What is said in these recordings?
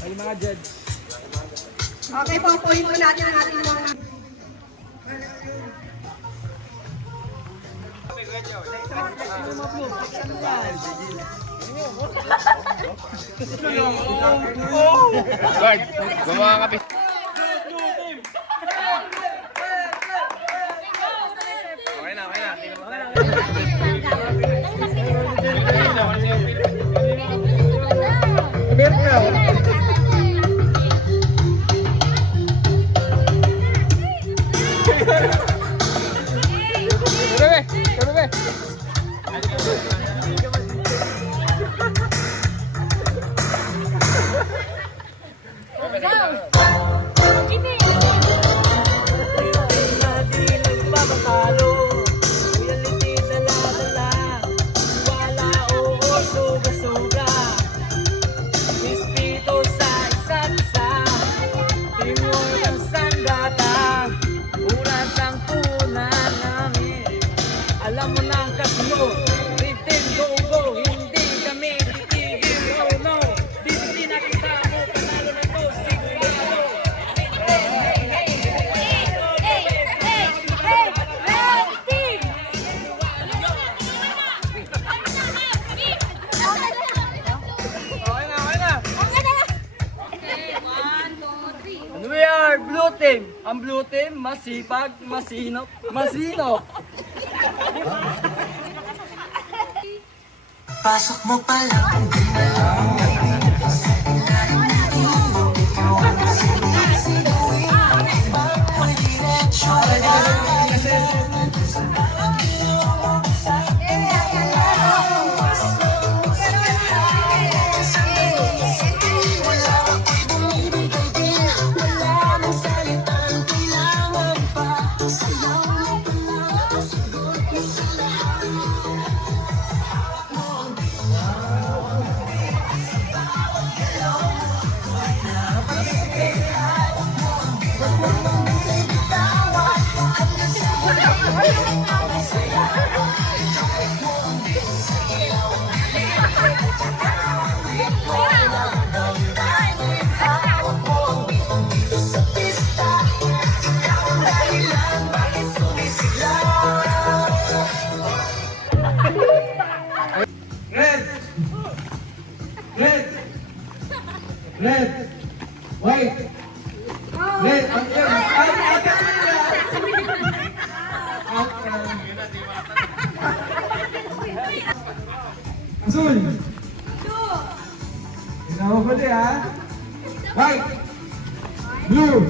Ay mga judge. Okay po, point po natin ang ating mga... Guard, gumawa ka kapit. Okay na, okay na. Alam mo na ang kasunod, written go go, hindi kami titigil, oh no. Disiplina kita mo, panalo na to, sigurado. And we are Blue Team. Ang Blue Team, masipag, masinop, masinop. Pasok mo pa lang. Red, white, red, azul. Ikaw pa din ha. White, blue,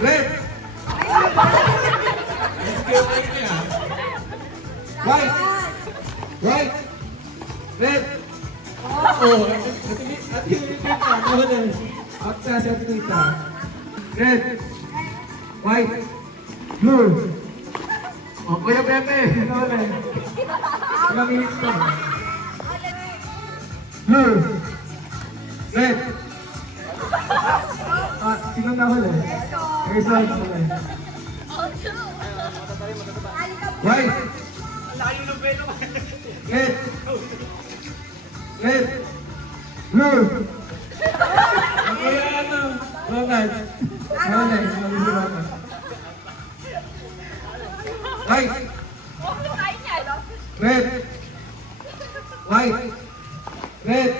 red. White, white, red. Oh, red, white, blue. Oh, Kuya Pepe, ilang minutes to? Blue, red. Sino na huli? Rizal huli. White, red, red, blue. White, red, white, red.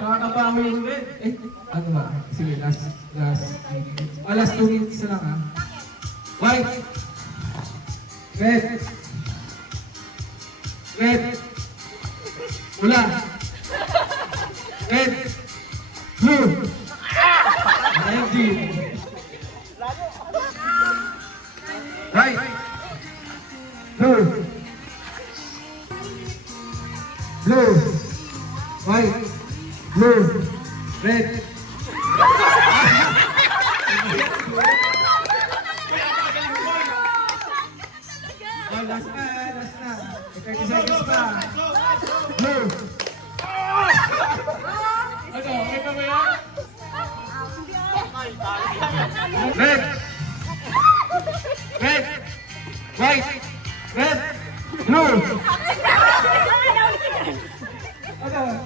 Nakakabawi yung red. Ano ba? Sige, last 2 minutes na lang ha. White, red, red, pula, red, blue, red, white, blue, blue, white, blue, red. Last na. 30 seconds pa. Blue. Ano? May pa ba yan? Red. Red. White. Red. Blue. Ano?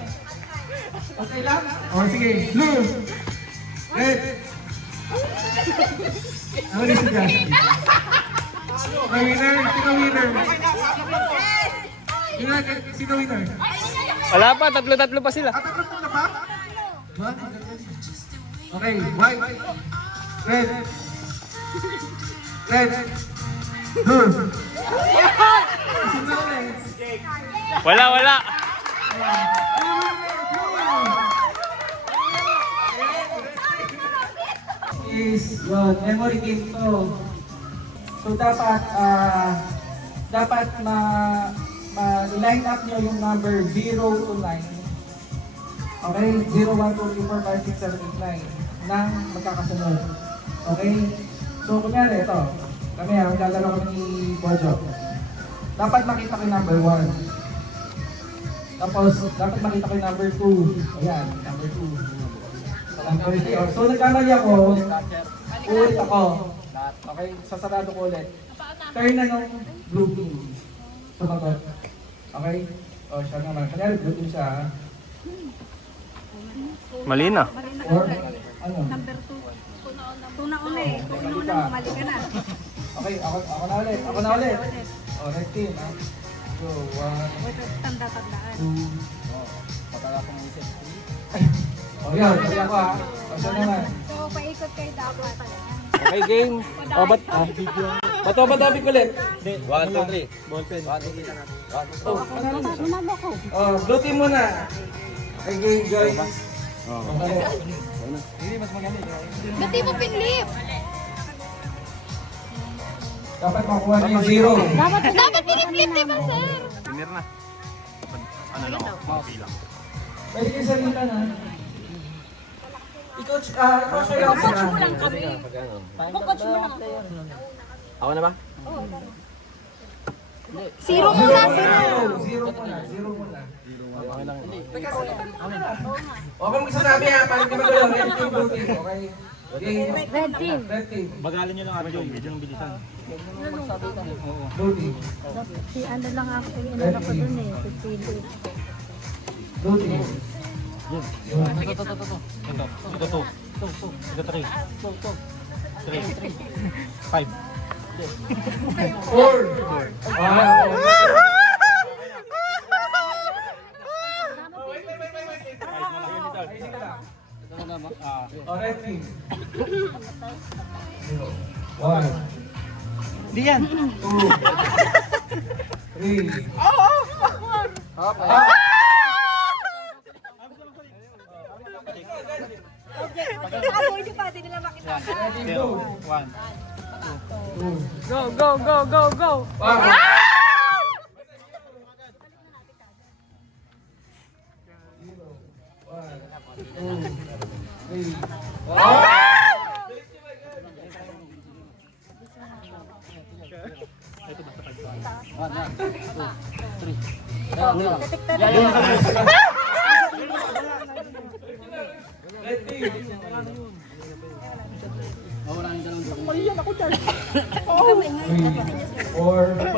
Okay lang? O, sige. Blue. Red. Ako rin si Justin. Okay, winner. Sino winner? Sino winner? Wala pa, tatlo-tatlo pa sila. Tatlo na ba? Ba? Okay, white. Red. Red. Blue. Sino ulit? Wala. Is yun, memory game to. So dapat line up nyo yung number 0 to 9. Okay? 0, 1, 2, 3, 4, 5, 6, 7, 8, 9 nang magkakasunod. Okay? So kunyari ito, kami maglalaro kami ni Bojo. Dapat makita ko yung number 1. Tapos dapat makita ko yung number 2. Ayan, number 2. So nagkamali ako, ulit ako. Okay, sasarado ko ulit. Turn na nung blue team. Sumagot. Okay? O siya naman. Kanyari blue team siya. Mali na. Or ano? Number 2. Tuna-una eh. Tuna-una, mali ka na. Okay, ako na ulit. Ako na ulit. O, red team. Ha? So, 1, Tanda-tandaan. 2. Patala ko ng isip. O yan, kaya ako ha. O siya naman. So, paikot kayo dapat. Okay, game. O, ba't? Bato ba topic ulit? 1, 2, 3. Ballpen. 1, 2, 3 lang. Unalo ko. Blue team muna. Okay, game guys. Okay. Gati mo pinlip. Dapat makuha niyo yung 0. Dapat pinip-flip, di ba, sir? Winner na. Ano lang ako, bilang. Pwede kayo salita na. I-coach kayo ako Coach mo lang kami. Coach mo lang ako. Ako na ba? Zero muna, zero. Zero muna. Huwag kang magsasabi ha, parang di ba kayo, red team, blue team, okay? Okay. Red team. Red team, Bagalin nyo lang yung medyo ng bilisan. blue team, Si ano lang ako, inano ko dun eh. Si Philip. blue team. Ito, 3. 4. Red team. 1. Di yan. 2. 3. Nakaboy pa, di nila makita. Ready, blue. 1. 2. Go. 1.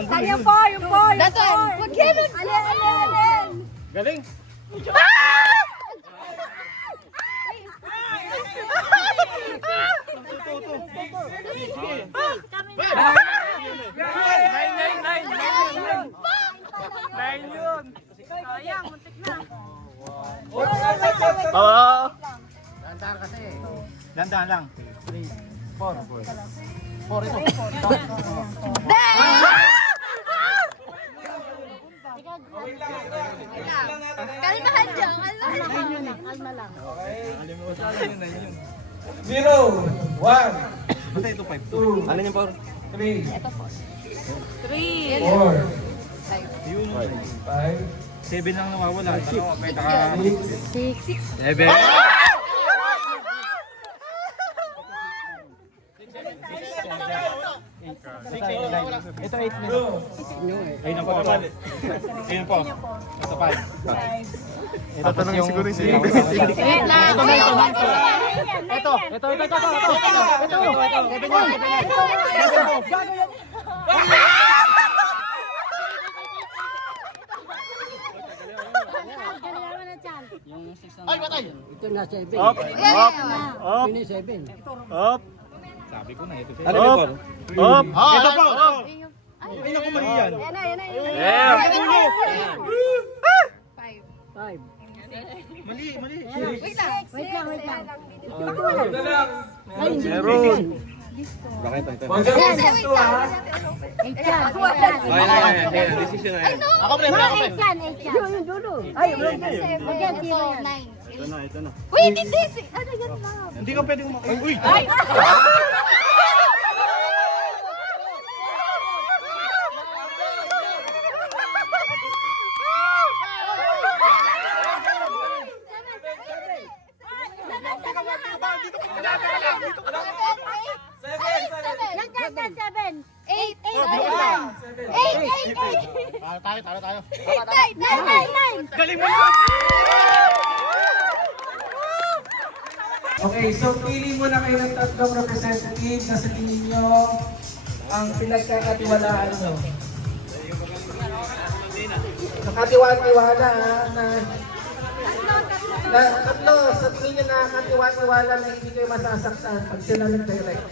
Saan yung 4? Yung 4? That's one. Alin. Galing. Sayang, muntik na. Oo. Dandahan lang. 3, 4. 4 ito. Kalmahan dyan. Kalma lang. 0. 1. Basta ito 5. 2. Alin yung 4? 3. 3. 4. Yun. 5. 7 lang nawawala. Ano, may naka... 6. 7. Ito 8 na. Ayun po. Ayun po. Ito 5. Ito tanong siguro si Wait lang. Ito. Ay, patay! Ito na 7. Up! Up! Up! Ini 7. Up! Sabi ko na ito. Ano Up! ba? Up! Ito pa! Up! Ay, naku, mali yan. Yan na, yan na, yan na. Yeah! 5. Mali, mali. Wait lang. Wait lang, wait lang. Ay, hindi. Meron. Bakit ito? Huwag kang gusto ha. 8 yan. Decision na yan. Ako, pre, ako, pre. 8 yan, 8 yan. Yung dulo. Ay, wala na. Huwag yan, 0 yan. Ito na, ito na. Wait, hindi. Ano yan lang? Hindi ka pwedeng uy! Talo tayo. Galing mo na! Okay, so pili muna kayo ng tatlong representative na sa tingin nyo ang pinagkakatiwalaan nyo. Nakatiwala na tatlo sa tingin nyo na katiwala na hindi kayo masasaktan pag sila nag-direct.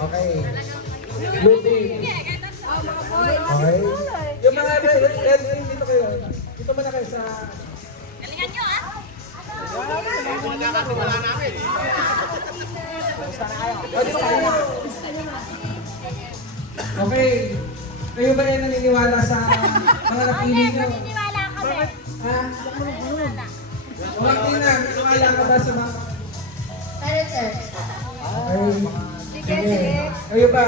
Okay. Blue team. Okay. Yung mga red team, dito kayo. Dito muna kayo sa... Okay. Kayo ba yung naniniwala sa mga napili nyo? Bakit? Ha? Okay na. Naniniwala ka ba sa mga... Okay. Sige. Kayo ba?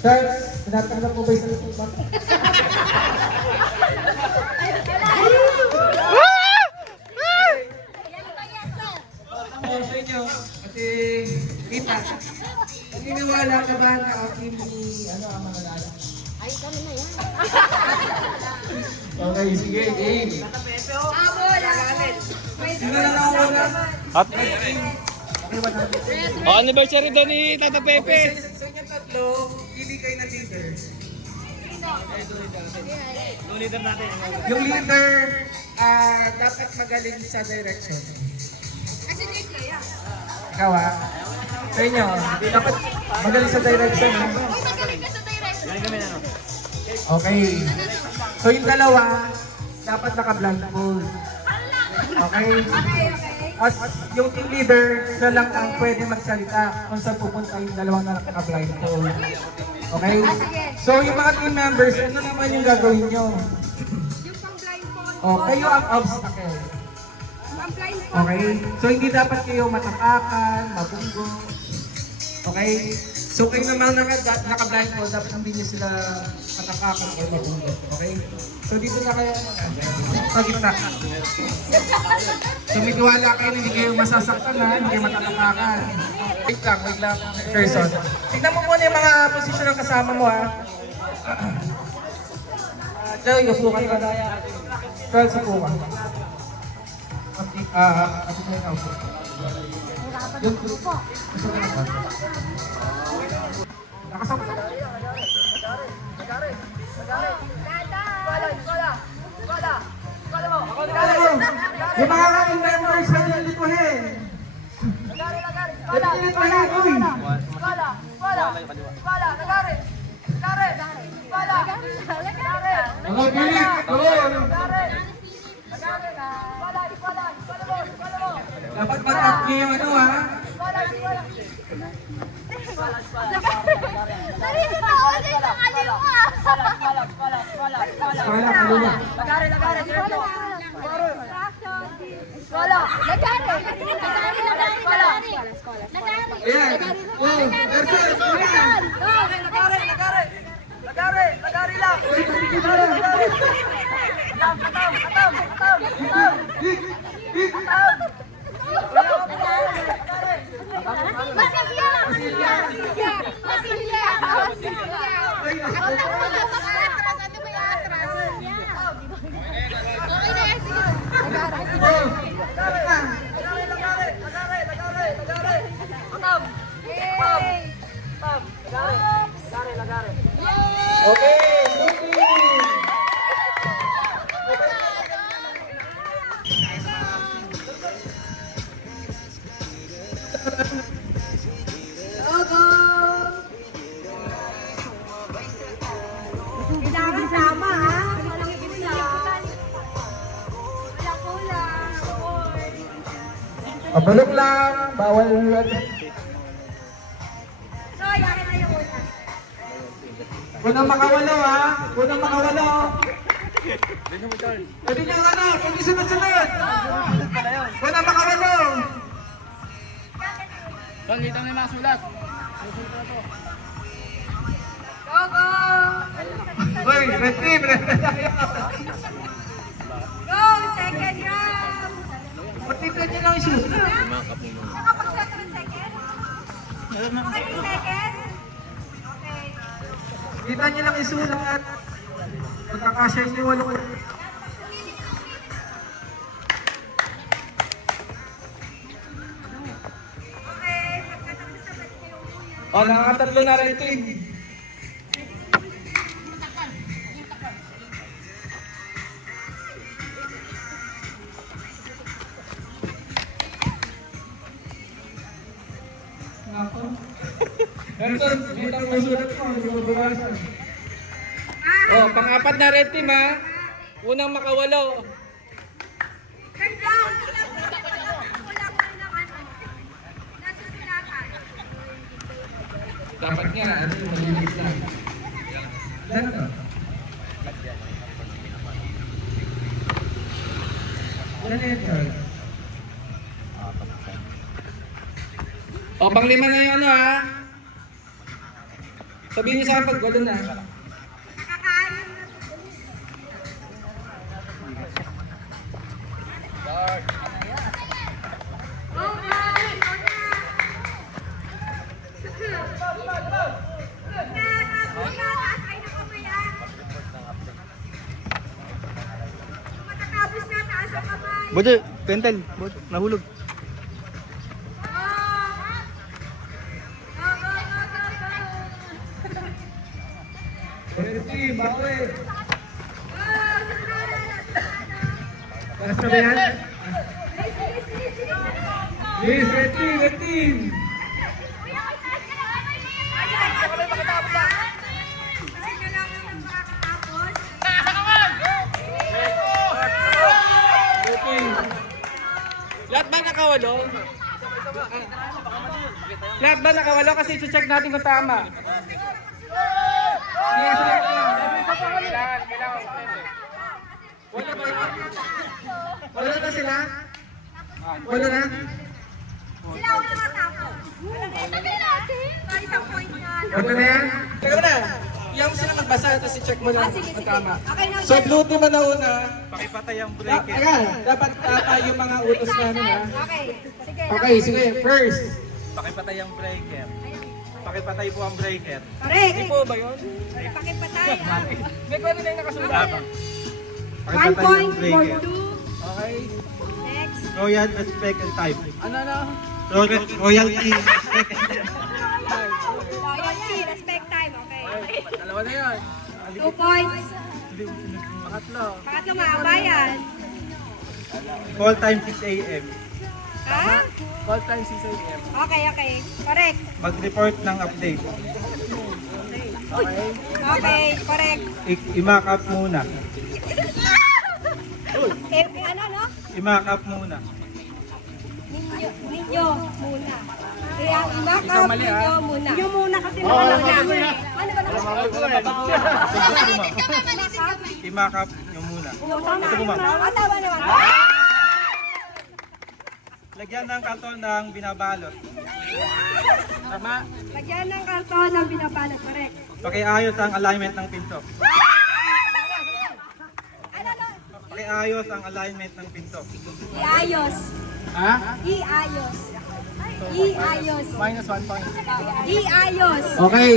Charles, tinatanggap mo ba yung salita ba? Sa inyo, kasi kita, naniniwala ka ba na ang team ni ang mga lala? Ay, kami na yan. Okay, sige, game. Sino na lang ako na? At, Oh, anniversary daw ni Tata Pepe. Sa inyo tatlo, pili kayo ng leader. Yung leader, dapat magaling sa direction. Ikaw ha? Sa inyo, dapat magaling sa direction ha? Okay. So yung dalawa, dapat naka-blindfold. Okay? At yung team leader, sila lang ang pwede magsalita kung saan pupunta yung dalawang naka-blindfold. Okay? So yung mga team members, ano naman yung gagawin nyo? O, kayo ang obstacle. Okay? So hindi dapat kayo matakakan, mabunggo. Okay? So kayo naman naka-blindfold, dapat hindi nyo sila matakakan o mabunggo. Okay? So dito na kayo sa gitna. So may tiwala kayo na hindi kayo masasaktan na, hindi kayo matatakakan. Wait lang, person. Tignan mo muna yung mga posisyon ng kasama mo ha. Joy, usukan ka na. Charles, usukan. At ito yung outfit. Yung usukan na ba? Nakasama ka. Yung mga kain members na nilituhin. Nilituhin, uy! Mga bilik, doon! Dapat matap niyo yung ano ha? Wala, kalula. Ayan. Oh, Okay, moving. Bulong lang, bawal. Roy, akin na yung una. Unang makawalo ha, unang makawalo. Pwede nyo pwede sunod-sunod. Unang makawalo. Pangita mo yung mga sulat. Go, go! Uy, red team, red team. Go! Second round! Pagtitin nyo lang shoot. Nakapag-shot ng second? Okay, yung second? Okay. Kita nyo lang isulat. Magkakasya nyo walo ko. Okay, pagkatapos na balik kayo muna. O, nakakatatlo na red team. Nako. Erson, dito ang sulat ko, hindi mo babasan. Oh, pang-apat na red team ha. Unang makawalo. Third round! Wala ko rin ng ano. Nasusulatan. Dapat nga, malinis lang. Ano to? Ano yun? O, pang-lima na yung ano ha. Sabihin niyo sa akin pag walo na. Nakakaalam na. Go, guys! Go na! Tapos na, taas kayo ng kamay, ah. Matatapos na, taas ang kamay. Bojo, pentel. Bojo, nahulog. Go! Go, go, go, go, go! Red team, bawi. Go! Para sa bayan? Yes, red team, red team. Lahat ba nakawalo? Lahat ba nakawalo? Kasi check natin kung tama. Yes, red team. Wala ba yun? Wala na sila? Wala na? Sila ulo matapos. Sabi natin. Isang point na. Wala na yan? Teka na. Yung sila magbasa, tapos i-check mo lang Sige, kung sige. tama. Okay na. So, blue team na una. Pakipatay ang Ayan, dapat tama yung mga utos namin ha. Okay. Sige. Okay, sige. First. Pakipatay ang breaker. Pakipatay po ang breaker. Correct. Hindi po ba yun? Pakipatay. May pwede na yung nakasulat. 1 point for 2. Okay. Next. Royal respect and type. Ano na? Royalty. Loyalty. Respect time. Okay. Dalawa na yun. 2 points. Pangatlo. Pangatlo maabayan. Call time 6 a.m. Ha? Call time 6 a.m. Okay, okay. Correct. Mag-report ng update. Okay. Okay, correct. I-mock up muna. Ano, no? I-mock up muna. Ninyo muna. Kaya i-back Isang up mali, ninyo muna. Ninyo muna kasi nakalagay. Ano ba I-mock up nyo muna. Ito po, ma'am. Tama naman. Lagyan ng karton ng binabalot. Tama. Lagyan ng karton ng binabalot. Correct. Pakiayos ang alignment ng pinto. Ano, no? Pakiayos ang alignment ng pinto. Iayos. Ha? Iayos. Iayos. Minus 1 point. Iayos. Okay.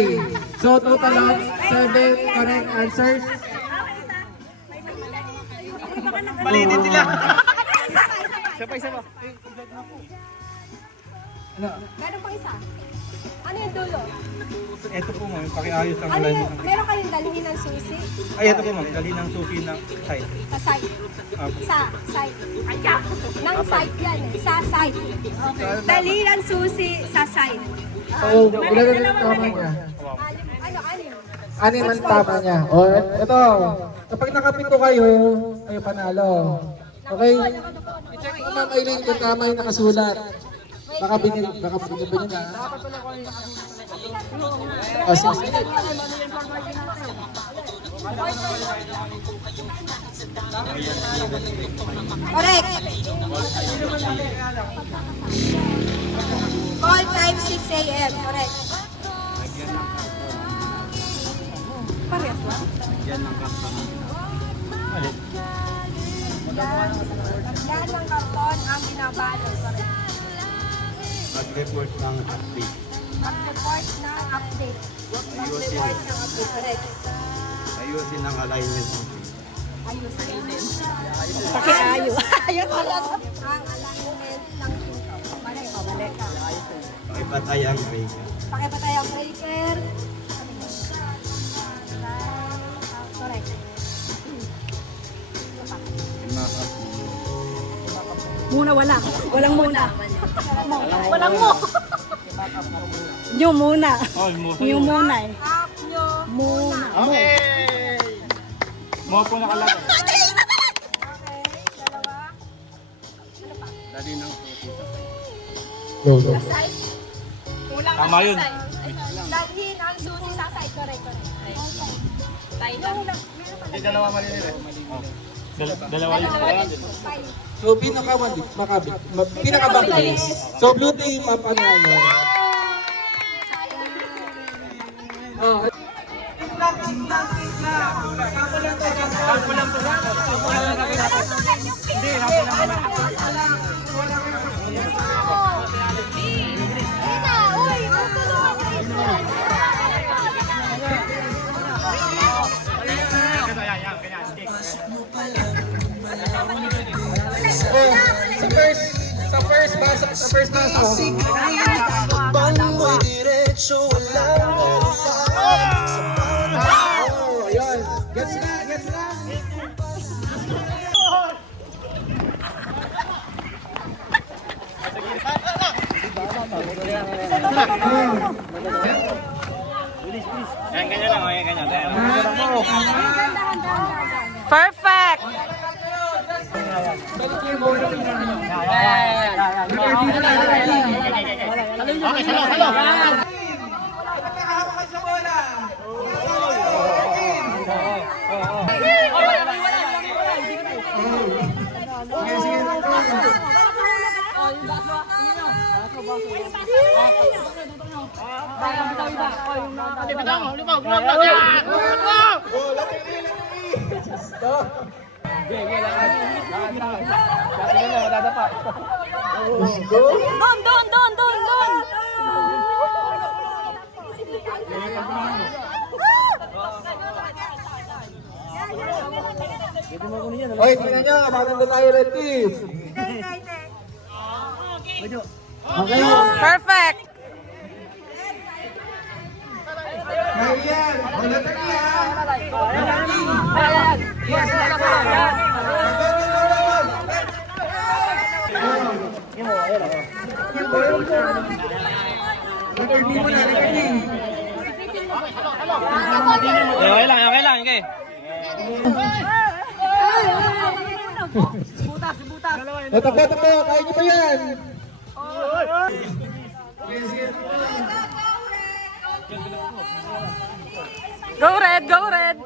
So, total of 7 correct answers. Mali din sila. Isa pa. Ano? Meron pang isa. Ano yung dulo? Ito po ma'am, pakiayos ang Ano alignment yung, ng pinto. meron kayong dalhin ng susi? Ay, ito po ma'am, dali ng susi ng side. Sa side. Apo. Sa side. Nang side yan eh. Sa side. Okay. Dali ng susi sa side. So, ilan na yung tama niya? Anim. Anim ang tama niya. O, ito. Kapag nakapito kayo, kayo panalo. Okay? check mo Ma'am Eileen kung tama yung nakasulat. Baka binili ba niya na? Oh, sige. Correct. Call time 6 a.m. Correct. Parehas lang. Yan ng karton ang binabalot. Correct. Mag-report ng update. Mag-report ng update. Mag-report ng update. Correct. Ayusin ang alignment. Pakiayo. Ayun pala. Ang alignment ng pinto. Mali. O, mali. Pakipatay ang breaker. Pakipatay ang breaker. Correct. Muna wala. Walang muna. Walang mo. New muna. New muna eh. Up nyo. Muna. Okay! Mga po nakalagay. Okay, dalawa. Dali ng Go, go. Side. Kulang Tama yun. Dalhin ang susi sa side. Correct, correct. Tayo lang. Hindi, dalawa mali nila. Dalawa yun. So, pinaka-mabilis. So, blue team, mapanalo. Oh, sa first basa. Oh, ayun. Gets na. Yan, ganyan lang. Okay, ganyan. Perfect. Okay, salo. Doon. Oy, tingnan nyo, maganda tayo red team. Okay. Perfect. Marian, wala tayo. Okay lang. Okay. Takbo, kaya nyo ba yan? Go red.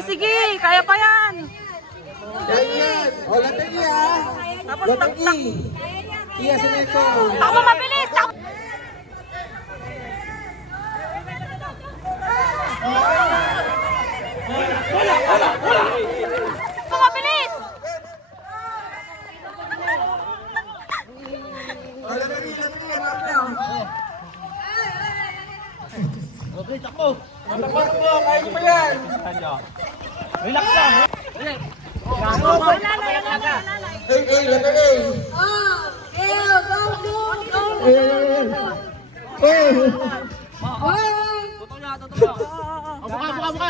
Sige, kaya pa yan. Yan. O, latag niya. Tapos Latag niya. Iya, sineko. Takbo mabilis. Mabilis. Takbo, kaya nyo ba yan? Relax lang. Hey, latag eh.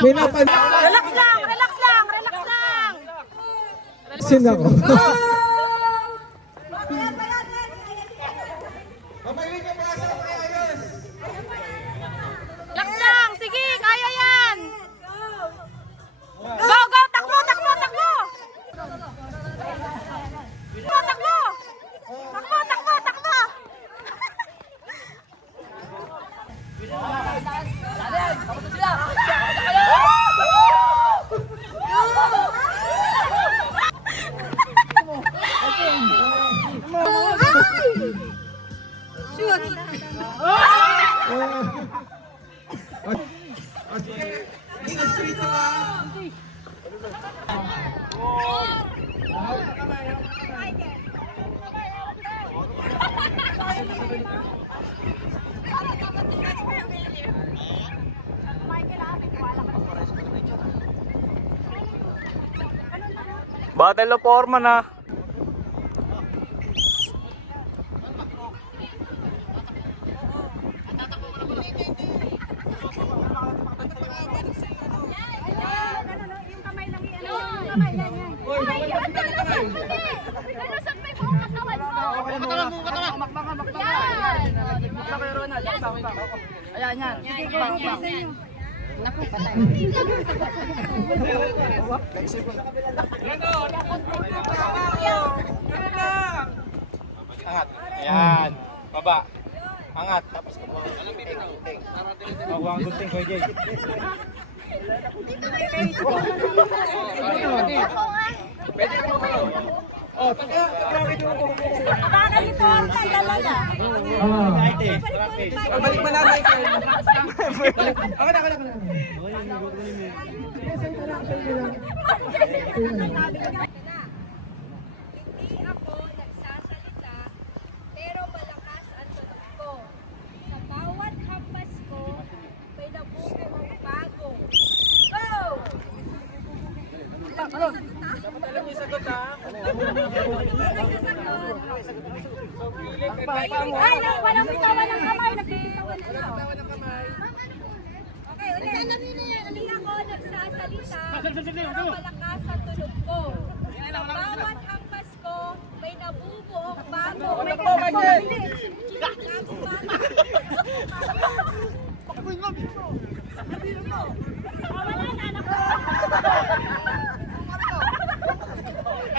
May napan. Relax lang. Sin ako. Battle of Foreman ha. Yung kamay lang yan. Yung kamay lang yan. Nalusot mo yung katawan mo. Yan. Ayan. Sige, naku, patay. Angat. Ayan. Baba. Angat. Tapos ting. Makuha ang gunting ko, Jay. Pwede ka mo kayo. Oh, Bakit ito ang talaga? Balik mo na, Michael. Hindi ako nagsasalita, pero malakas ang tunog ko. Sa bawat hampas ko, may nabuko ang bago. Go! Alam mo yung sagot ha? Ay, walang bitawan ng kamay. Nagbibitawan na lang. Okay, ulit. Hindi ako nagsasalita, pero malakas ang tunog ko. Sa bawat hampas ko, may nabubuong bago. May Michael!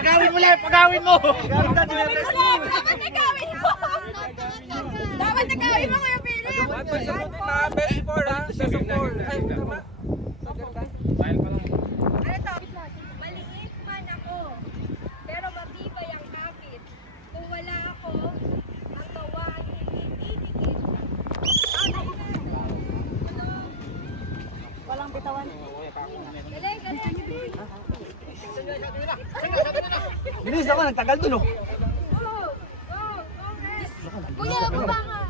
Pagawin mo lang, pagawin mo! Dapat nagawin mo! Dapat nagawin mo, Kuya Philip! Best four ha? Best of four. Ay, tama. Ano to? Maliit man ako, pero matibay ang kapit. Kung wala ako, ang gawa ay hindi dikit. Walang bitawan. Galing, galing. Bilis ako, nagtagal dun oh. Go! Go! Kuya, baba ka!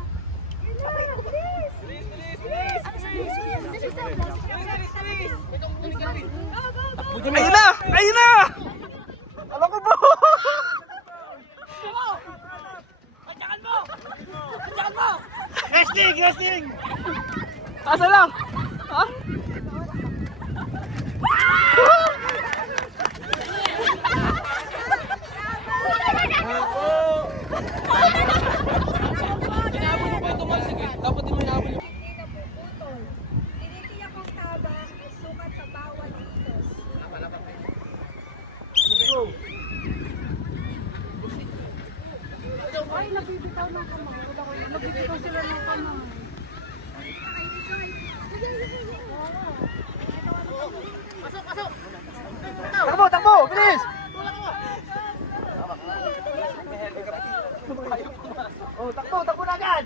Ayun na! Ayun na! Alam ko po! Resting! Resting! Asa lang? Ha? Hindi napuputol. Tinitiyak ang tabang ay sukat sa bawat kilos. Ay, nabibitaw ng kamay. Nabibitaw sila ng kamay. Takbo! Takbo! Bilis! Oh, takbo! Takbo na agad!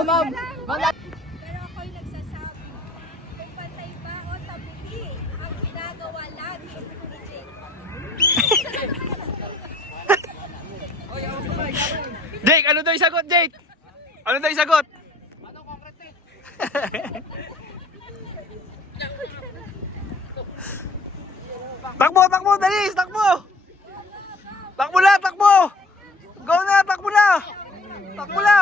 Pero ako'y nagsasabi, kung pantay ba o tabuti ang ginagawa lagi ni Jake. Jake, ano daw yung sagot, Jake? Ano daw yung sagot? Takbo, takbo, dalis, takbo! Takbo na, takbo! Go na, takbo na! Takbo na!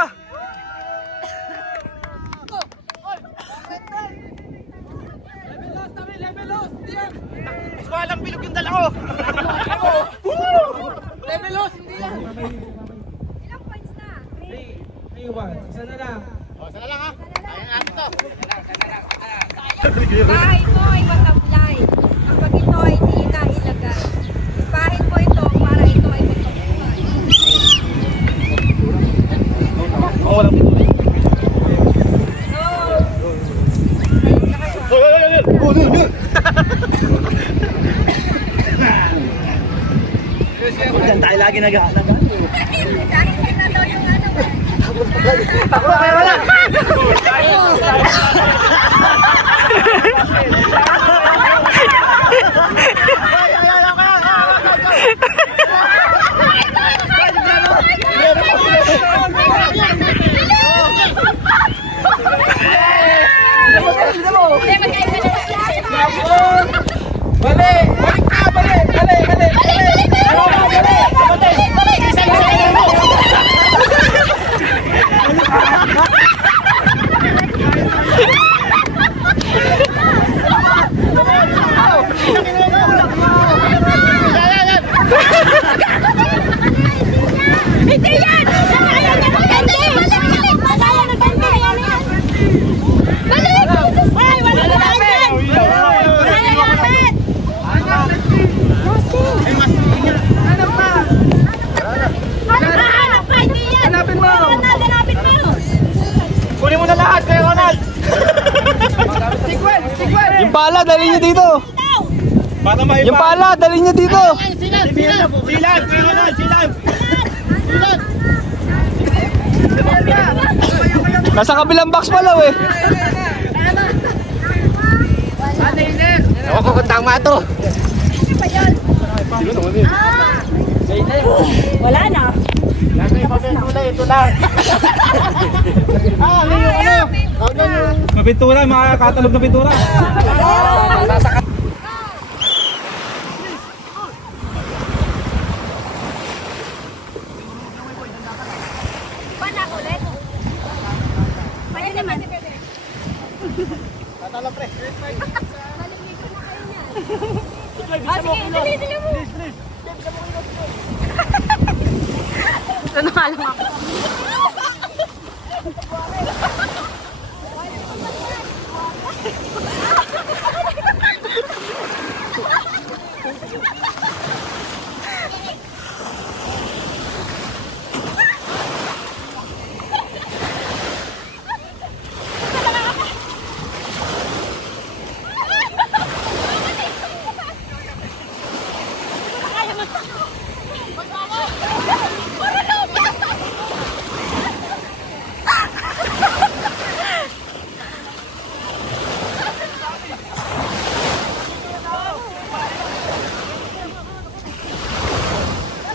Mas walang bilog yung dala ko! Ilang points na? 3, 1. Isa na lang. Bahay mo ay matamlay kapag ito ay di na ilagay. Ipahin mo ito para ito ay magpapuhay. Diyan tayo lagi nag-aalagaan. Sa akin din na daw yung ano. Hindi yan! Nakaya niya maganda! Nakaya ng ganda! Balik! Ay, wala na natin! Wala na natin! Hanap pa! Hindi yan! Hanapin mo! Hanapin mo! Kunin mo na lahat, Kuya Ronald. Yung pala, dali niyo dito. Para maiba. Yung pala, dali niyo dito. Silan, Kuya Ronald, silan. Nasa kabilang box pala eh. Ewan ko kung tama to. Wala na. Ito lang. Mapintura, mga katalog na pintura. Wala ulit. Pwede naman. Tatalo pre. Sige, dali mo. Ano nga lang ako?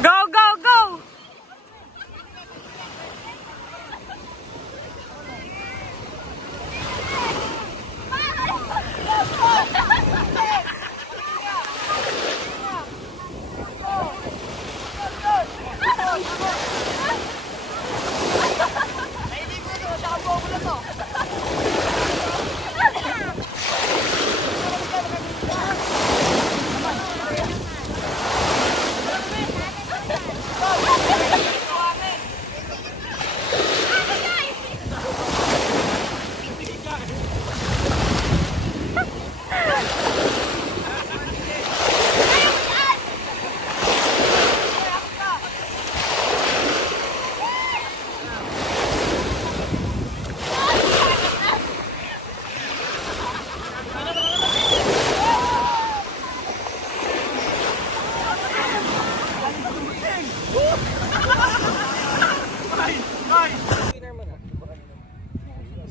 Go, go, go!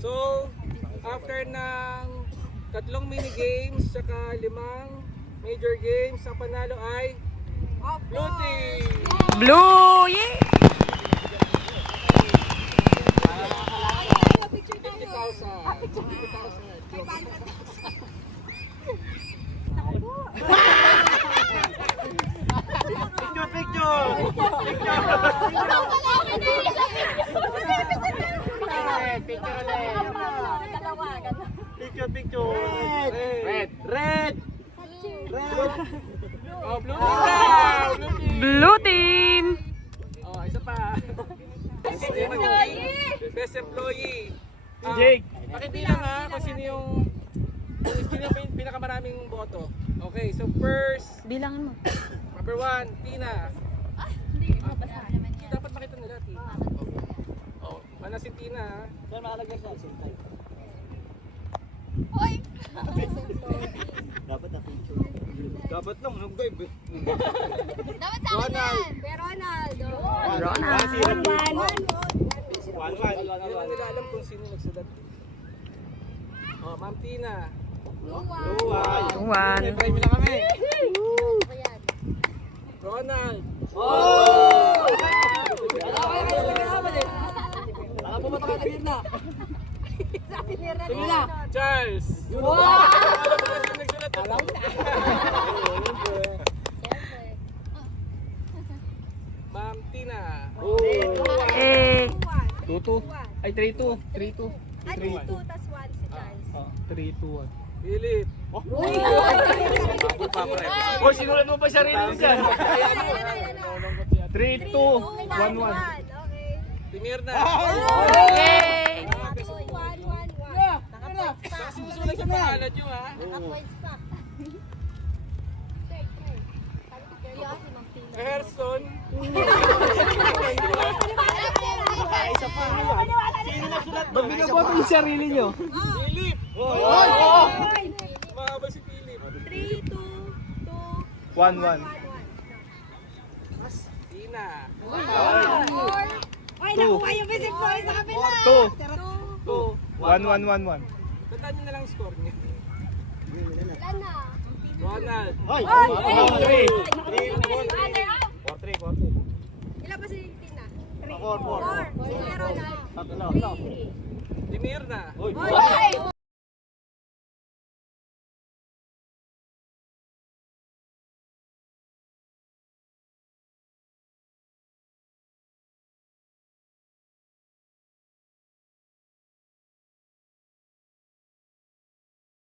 So, after ng 3 mini games saka 5 major games, ang panalo ay Blue Team! Blue! Yeah! 50,000! Picture. Red. Oh, Blue Team daw! Blue Team! Blue team! Oh, isa pa. Best employee. Jake. Pakibilang ha kung sino yung pinakamaraming boto. Okay, so first, Bilangan mo. number 1, Tina. Dapat makita nila, Tina. Oh, mana si Tina ha. Saan makalagay siya? Hoy! Dapat na picture. Dapat lang, nag-vibe. Dapat sa akin yan. Ronaldo. Hindi lang nila alam kung sino nagsulat. Oh, Ma'am Tina. One. Try mo na kami. Ayan. Ronald. Sabi ni Ronaldo. Charles. Alam mo na sino nagsulat. Alam na. Siyempre. Ma'am Tina. Eh. 2-2. Ay, 3-2. 3-2. 3-2 tas 1 si Charles. 3, 2, 1. Philip. Oh, sinulat mo pa sarili mo dyan. 3, 2, 1, 1. Okay. Timirna. Yay! 1-1-1. Susunod sa pangalan nyo ha. Naka-points pa. Try. Sabi ko, curiosity, Ma'am Tina. Eherson. Ba't binaboto yung sarili nyo? Philip. Oy! Mahaba si Philip. 3, 2, 1, 1. 1. Tina. Ay, nakuha yung visit mo sa kabila. 2, 1, 1, 1, 1. Tandaan nyo na lang score niyo. Ilan na? Ronald. Ay! 3. Ilan ba si Tina? 4. 4. Si Ronald. 3. Timirna. Oy!